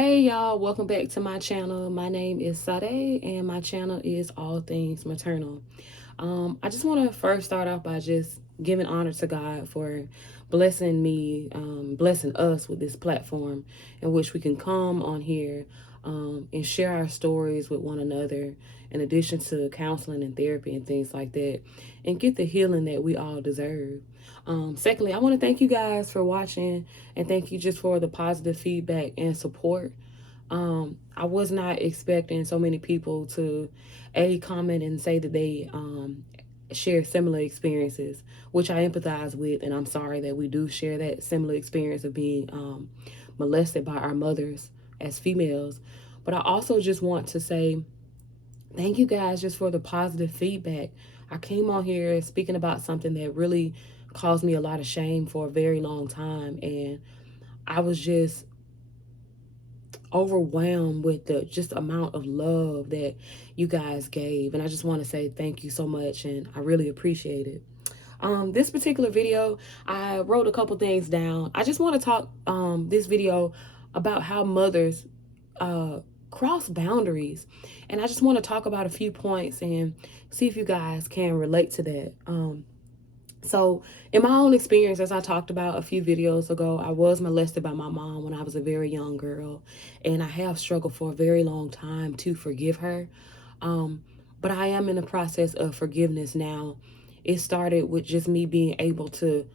Hey y'all, welcome back to my channel. My name is Sade and my channel is All Things Maternal. I just want to first start off by just giving honor to God for blessing me, blessing us with this platform in which we can come on here and share our stories with one another, in addition to counseling and therapy and things like that, and get the healing that we all deserve. Secondly, I want to thank you guys for watching and thank you just for the positive feedback and support. I was not expecting so many people to comment and say that they share similar experiences, which I empathize with, and I'm sorry that we do share that similar experience of being molested by our mothers as females. But I also just want to say thank you guys just for the positive feedback. I came on here speaking about something that really caused me a lot of shame for a very long time, and I was just overwhelmed with the just amount of love that you guys gave, and I just want to say thank you so much, and I really appreciate it. This particular video, I wrote a couple things down. I just want to talk this video about how mothers cross boundaries, and I just want to talk about a few points and see if you guys can relate to that. So, in my own experience, as I talked about a few videos ago, I was molested by my mom when I was a very young girl, and I have struggled for a very long time to forgive her. Um, but I am in the process of forgiveness now. It started with just me being able to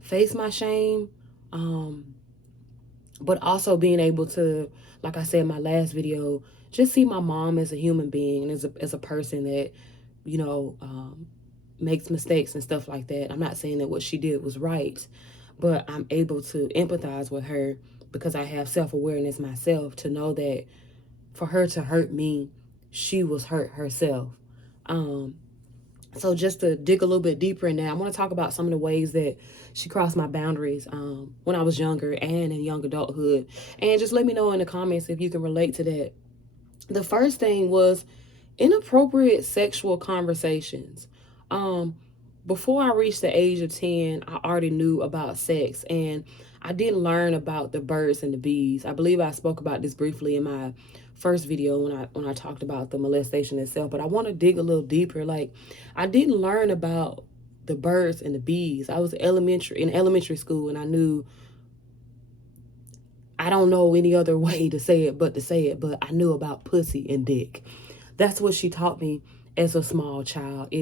face my shame, um, but also being able to, like I said in my last video, just see my mom as a human being and as a person that, you know, makes mistakes and stuff like that. I'm not saying that what she did was right, but I'm able to empathize with her because I have self-awareness myself to know that for her to hurt me, she was hurt herself. Um, so just to dig a little bit deeper in that, I want to talk about some of the ways that she crossed my boundaries when I was younger and in young adulthood. And just let me know in the comments if you can relate to that. The first thing was inappropriate sexual conversations. Um, Before I reached the age of 10, I already knew about sex, and I didn't learn about the birds and the bees. I believe I spoke about this briefly in my first video when I talked about the molestation itself, but I want to dig a little deeper. Like, I didn't learn about the birds and the bees. I was elementary school, and I knew, I don't know any other way to say it but to say it, but I knew about pussy and dick. That's what she taught me as a small child.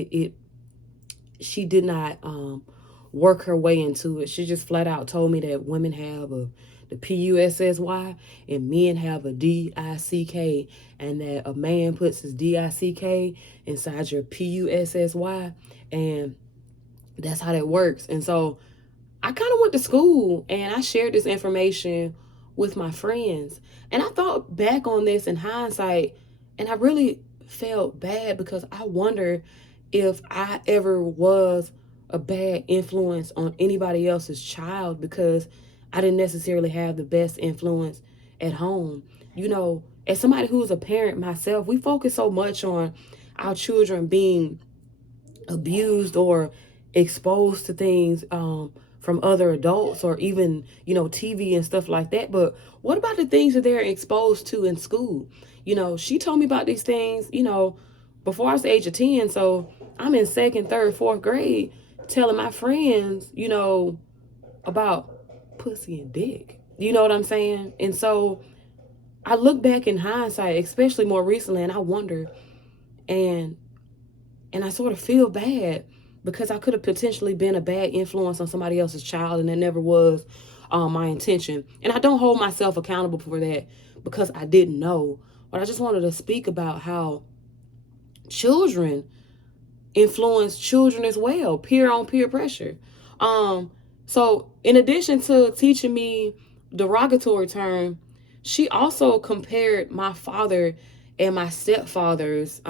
She did not work her way into it. She just flat out told me that women have the PUSSY and men have a DICK, and that a man puts his DICK inside your PUSSY, and that's how that works. And so I kind of went to school and I shared this information with my friends. And I thought back on this in hindsight, and I really felt bad because I wonder if I ever was a bad influence on anybody else's child because I didn't necessarily have the best influence at home. You know, as somebody who's a parent myself, we focus so much on our children being abused or exposed to things from other adults or even, you know, TV and stuff like that. But what about the things that they're exposed to in school? You know, she told me about these things, you know, before I was the age of 10. So I'm in second, third, fourth grade telling my friends, you know, about pussy and dick. You know what I'm saying? And so I look back in hindsight, especially more recently, and I wonder, and I sort of feel bad because I could have potentially been a bad influence on somebody else's child, and that never was my intention. And I don't hold myself accountable for that because I didn't know. But I just wanted to speak about how children influence children as well, peer on peer pressure. So in addition to teaching me derogatory term, she also compared my father and my stepfather's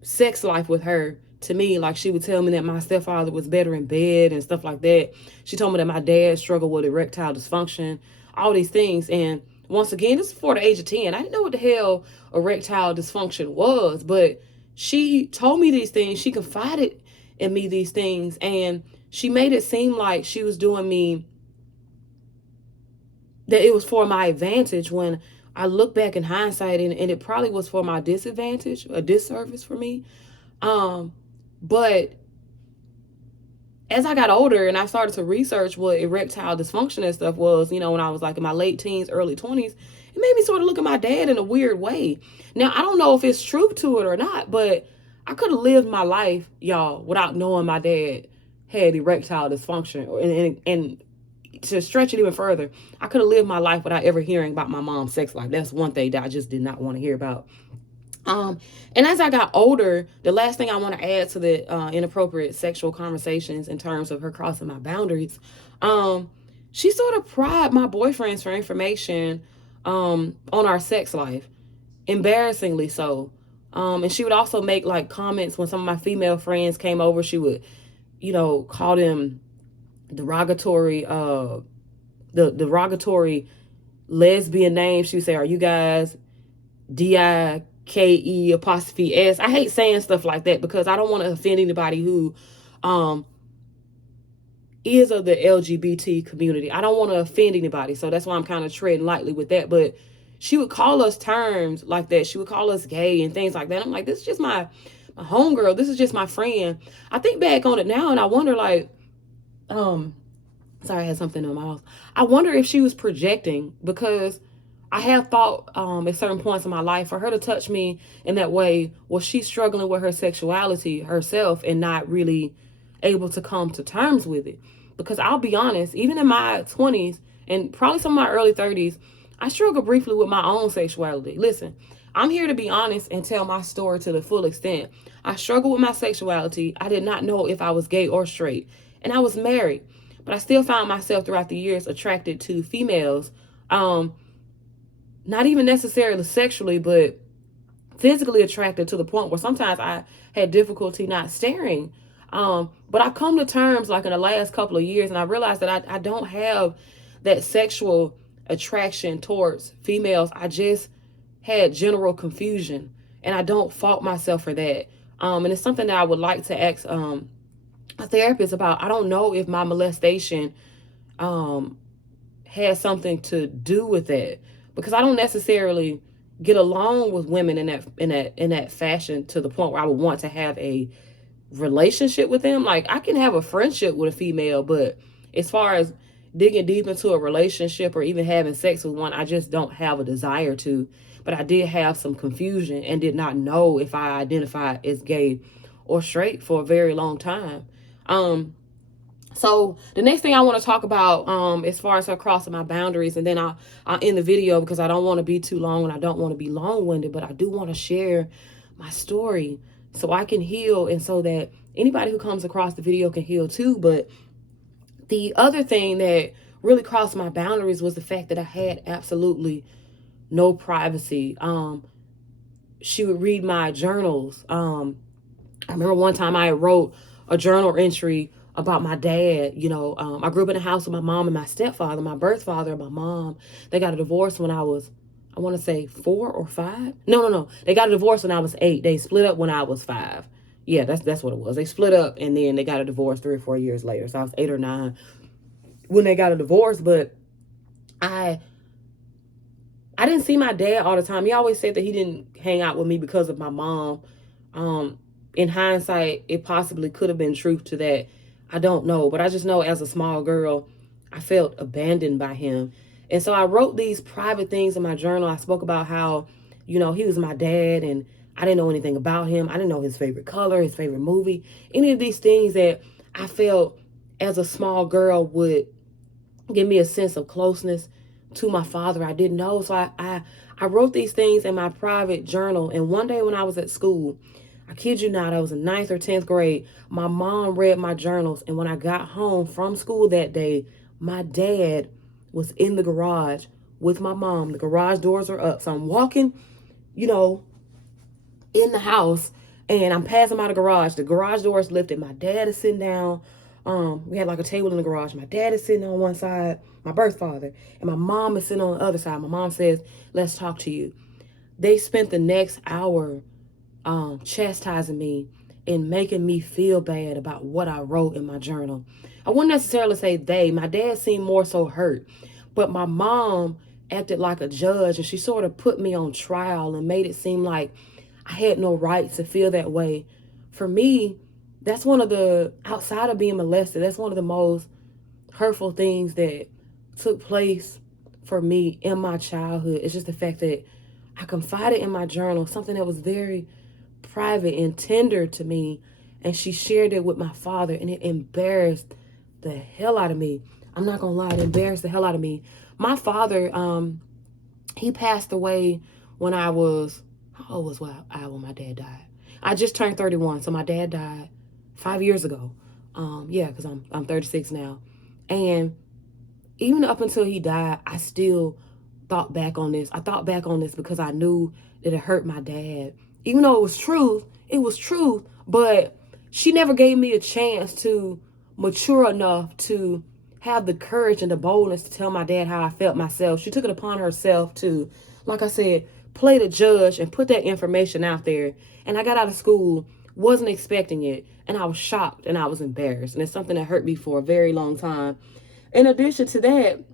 sex life with her to me. Like, she would tell me that my stepfather was better in bed and stuff like that. She told me that my dad struggled with erectile dysfunction, all these things. And once again, this is before the age of 10. I didn't know what the hell erectile dysfunction was, but she told me these things. She confided in me these things, and she made it seem like she was doing me that it was for my advantage, when I look back in hindsight, and it probably was for my disadvantage, a disservice for me. But as I got older and I started to research what erectile dysfunction and stuff was, when I was like in my late teens, early 20s, it made me sort of look at my dad in a weird way. Now, I don't know if it's truth to it or not, but I could have lived my life, y'all, without knowing my dad had erectile dysfunction. And to stretch it even further, I could have lived my life without ever hearing about my mom's sex life. That's one thing that I just did not want to hear about. And as I got older, the last thing I want to add to the inappropriate sexual conversations in terms of her crossing my boundaries, she sort of pried my boyfriends for information on our sex life, embarrassingly so. And she would also make like comments when some of my female friends came over. She would, call them derogatory, the derogatory lesbian names. She would say, "Are you guys DIKE''S"? I hate saying stuff like that because I don't want to offend anybody who is of the LGBT community. I don't want to offend anybody, so that's why I'm kind of treading lightly with that. But she would call us terms like that. She would call us gay and things like that. I'm like, this is just my homegirl. This is just my friend. I think back on it now and I wonder, like, sorry, I had something in my mouth. I wonder if she was projecting, because I have thought at certain points in my life, for her to touch me in that way, was she struggling with her sexuality herself and not really able to come to terms with it? Because I'll be honest, even in my 20s and probably some of my early 30s, I struggled briefly with my own sexuality. Listen, I'm here to be honest and tell my story to the full extent. I struggled with my sexuality. I did not know if I was gay or straight. And I was married. But I still found myself throughout the years attracted to females. Not even necessarily sexually, but physically attracted, to the point where sometimes I had difficulty not staring. But I've come to terms, like in the last couple of years, and I realized that I don't have that sexual attraction towards females. I just had general confusion, and I don't fault myself for that. And it's something that I would like to ask a therapist about. I don't know if my molestation has something to do with that, because I don't necessarily get along with women in that fashion to the point where I would want to have a relationship with them. Like, I can have a friendship with a female, but as far as digging deep into a relationship or even having sex with one, I just don't have a desire to. But I did have some confusion and did not know if I identified as gay or straight for a very long time. So the next thing I want to talk about, as far as her crossing my boundaries, and then I'll end the video because I don't want to be too long and I don't want to be long-winded, but I do want to share my story so I can heal, and so that anybody who comes across the video can heal too. But the other thing that really crossed my boundaries was the fact that I had absolutely no privacy. She would read my journals. I remember one time I wrote a journal entry about my dad. I grew up in a house with my mom and my stepfather. My birth father and my mom, they got a divorce when I was, I want to say 4 or 5. No. They got a divorce when I was 8. They split up when I was 5. Yeah, that's what it was. They split up and then they got a divorce 3 or 4 years later. So I was 8 or 9 when they got a divorce. But I didn't see my dad all the time. He always said that he didn't hang out with me because of my mom. In hindsight, it possibly could have been truth to that. I don't know. But I just know as a small girl, I felt abandoned by him. And so I wrote these private things in my journal. I spoke about how, he was my dad and I didn't know anything about him. I didn't know his favorite color, his favorite movie, any of these things that I felt as a small girl would give me a sense of closeness to my father. I didn't know. So I wrote these things in my private journal. And one day when I was at school, I kid you not, I was in 9th or 10th grade. My mom read my journals. And when I got home from school that day, my dad was in the garage with my mom. The garage doors are up. So I'm walking, in the house, and I'm passing by the garage. The garage door is lifted. My dad is sitting down. We had like a table in the garage. My dad is sitting on one side, my birth father, and my mom is sitting on the other side. My mom says, "Let's talk to you." They spent the next hour chastising me and making me feel bad about what I wrote in my journal. I wouldn't necessarily say they. My dad seemed more so hurt. But my mom acted like a judge, and she sort of put me on trial and made it seem like I had no right to feel that way. For me, that's one of the, outside of being molested, that's one of the most hurtful things that took place for me in my childhood. It's just the fact that I confided in my journal something that was very private and tender to me, and she shared it with my father, and it embarrassed the hell out of me. I'm not gonna lie, it embarrassed the hell out of me. My father, he passed away when I was, how old was I when my dad died? I just turned 31, so my dad died 5 years ago. Yeah, because I'm 36 now. And even up until he died, I still thought back on this. I thought back on this because I knew that it hurt my dad. Even though it was truth, but she never gave me a chance to mature enough to have the courage and the boldness to tell my dad how I felt myself. She took it upon herself to, like I said, play the judge and put that information out there. And I got out of school, wasn't expecting it, and I was shocked and I was embarrassed. And it's something that hurt me for a very long time. In addition to that,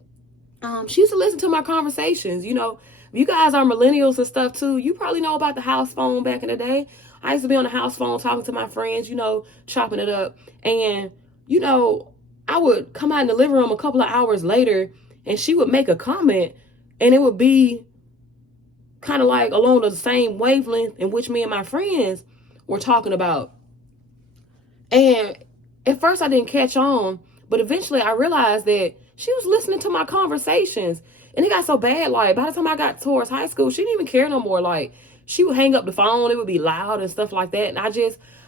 she used to listen to my conversations. You know, you guys are millennials and stuff too. You probably know about the house phone back in the day. I used to be on the house phone talking to my friends, you know, chopping it up. And, you know, I would come out in the living room a couple of hours later and she would make a comment and it would be kind of like along the same wavelength in which me and my friends were talking about. And at first I didn't catch on, but eventually I realized that she was listening to my conversations. And it got so bad, like, by the time I got towards high school, she didn't even care no more. Like, she would hang up the phone, it would be loud and stuff like that. And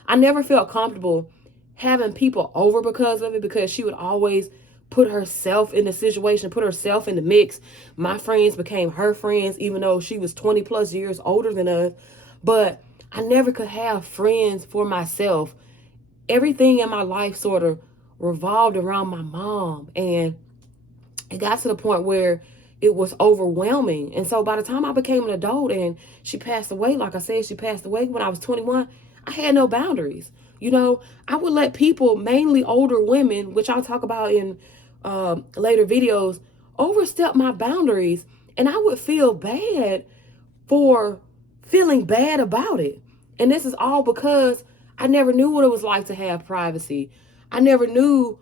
I never felt comfortable having people over because of it, because she would always put herself in the situation, put herself in the mix. My friends became her friends, even though she was 20 plus years older than us. But I never could have friends for myself. Everything in my life sort of revolved around my mom. And it got to the point where it was overwhelming. And so by the time I became an adult and she passed away, like I said, she passed away when I was 21, I had no boundaries. You know, I would let people, mainly older women, which I'll talk about in later videos, overstep my boundaries. And I would feel bad for feeling bad about it. And this is all because I never knew what it was like to have privacy. I never knew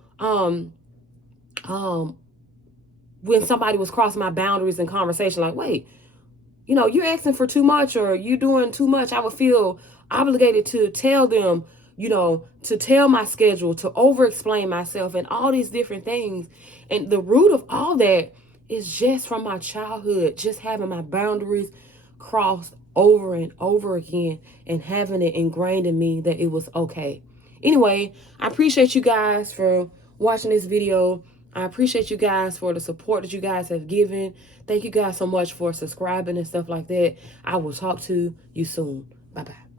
when somebody was crossing my boundaries in conversation, like, wait, you know, you're asking for too much or you're doing too much. I would feel obligated to tell them, you know, to tell my schedule, to over-explain myself and all these different things. And the root of all that is just from my childhood, just having my boundaries crossed over and over again and having it ingrained in me that it was okay. Anyway, I appreciate you guys for watching this video. I appreciate you guys for the support that you guys have given. Thank you guys so much for subscribing and stuff like that. I will talk to you soon. Bye-bye.